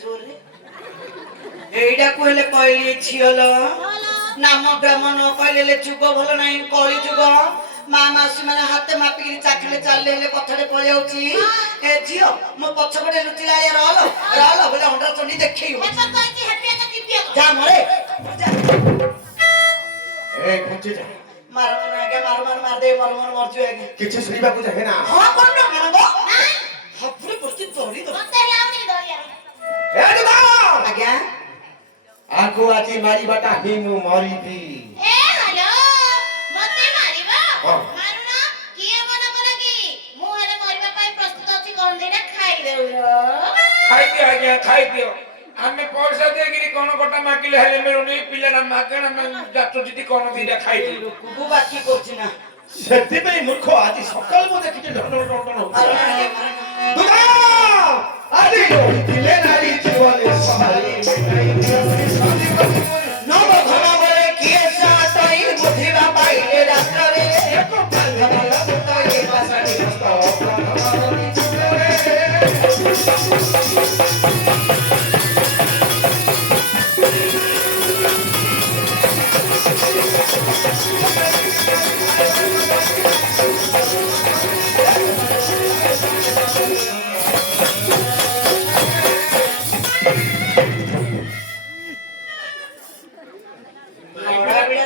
জোরে এইটা কইলে কইলে ঝিওল নাম ব্রাহ্মণ কইলে যুগ ভালো নাই কলি যুগ মা মাসি মানে হাতে মাপিকি চাকলে চাললে হেলে কথারে পড়ে যাଉଛି এ ঝিও ମୋ ପଛପଟେ ଲୁଚିଲା ଏ ରହଲ ରହଲ ବୋଲେ ହଣ୍ଡା ଚଣ୍ଡୀ ଦେଖେଇବ ଯା ମରେ ଏ ଘୁଞ୍ଚି ଯା ମାର ମାନ ଆଜ୍ଞା ମାର ମାନ ମାର ଦେ ମର ମର ମରଜୁ ଆଜ୍ଞା କିଛି ଶୁଣିବାକୁ ଚାହେଁ ନା ହଁ କଣ ନା ମାନବ ହପୁରେ ପଡତି ଦୋଳି ଦୋ ଏ ଦୁଦା ଆଜ୍ଞା ଆକୁ ଆଜି ମାରିବାଟା ହିଁ ମୁଁ ମରିବି ଏ ହ୍ୟାଲୋ ମତେ ମାରିବ ହଁ। ମାରୁନ କିଏ ମନା କଲା କି ମୁଁ ହେଲେ ମରିବା ପାଇଁ ପ୍ରସ୍ତୁତ ଅଛି କଣ ଦିଟା ଖାଇଦେଉନ ଖାଇଦିଅ ଆଜ୍ଞା ଖାଇଦିଅ ଆମେ ପଇସା ଦେଇକିରି କଣ ଗୋଟା ମାଗିଲେ ହେଲେ ମିଳୁନି ପିଲାଟା ମାଗଣା ଯାଚୁ ଯଦି କଣ ଦିଟା ଖାଇଦିଅ କୁକୁ ବାକି କରୁଛି ନା ସେଥିପାଇଁ ମୂର୍ଖ ଆଜି ସକାଳୁ ମୁଁ ଦେଖିଛି ଢଣ ଢଣ ଢଣ ଢଣ ମାର ହଉଛି। ଆଜ୍ଞା ମାର ଦୁଦା ଆଜି ରହିଥିଲେ ନାରୀ ଜୀବନେ ସହାରି ନବ ଘନ ବଳେ କିଏ ସାତଇ ବୁଝିବା ପାଇଲେ ରାତ୍ରରେ ଏକ ପାଲଭଲ ଭୂତ ଏ ପାସଣି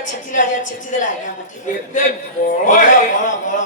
ଛେଚିଲା ଛେଚି ଦେଲା ଆଜ୍ଞା ମତେ ଏତେ ବଳ ବଳ ହେ- ବଳ ବଳ